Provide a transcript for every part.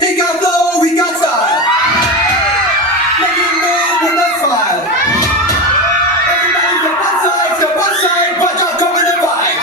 He got flow, we got style. Make it move with the fire. Everybody step one side, watch out, come in the vibe.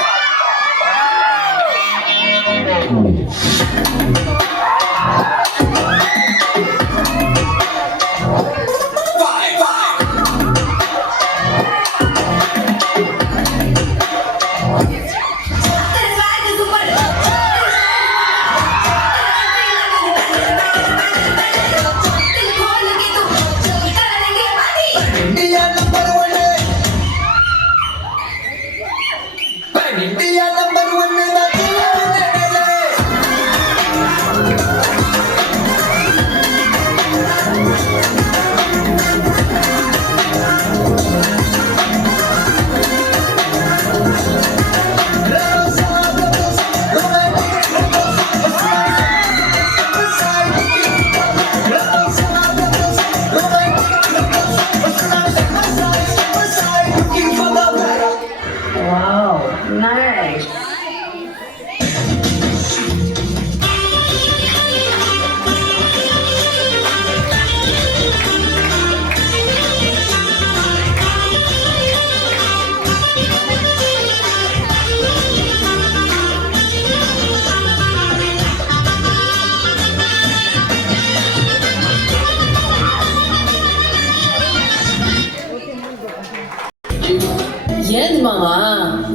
ఏంది మామా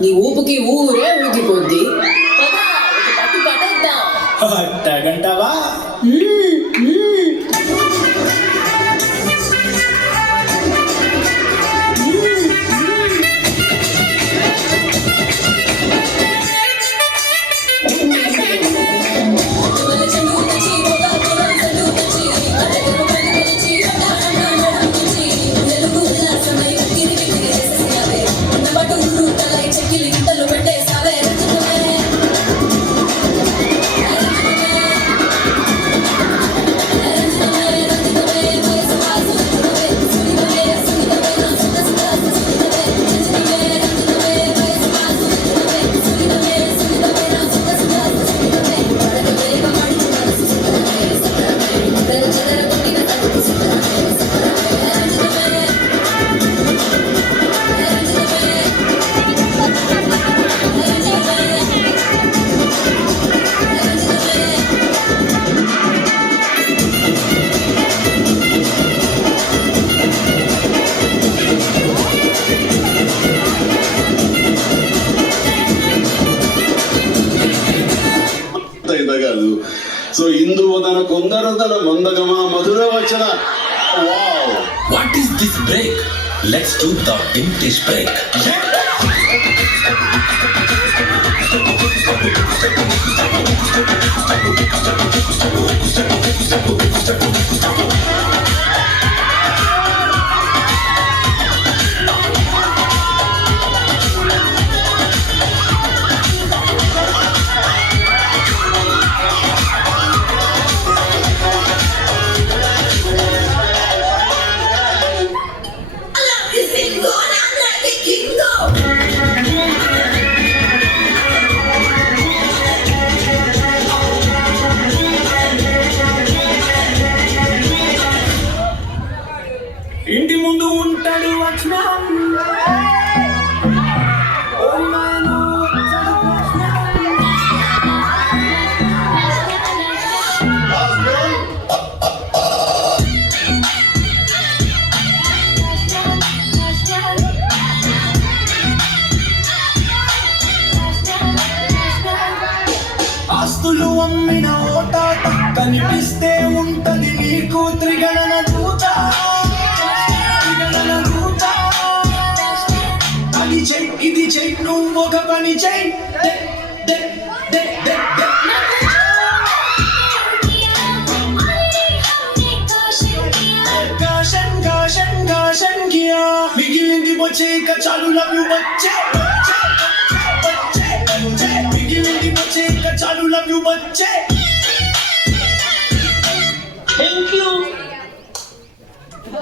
నీ ఊపుకి ఊరే ఊగిపోద్ది పదా ఒక పట్టు పట్టేద్దాం అట్టగంటావా so Induvadana కొందరదన మందగమ మధుర వచన wow what is this break let's do the English break ఇంటి ముందు ఉంటాడు వచ్చిన ఆస్తులు అమ్మిన ఓట కనిపిస్తే ఉంటది నీకు త్రిగణన దూత అది చెయ్ ఇది చెయ్ నువ్వు ఒక పని చెయ్ మిగిలింది వచ్చే ఇక చాలు లవ్ యు వచ్చే Think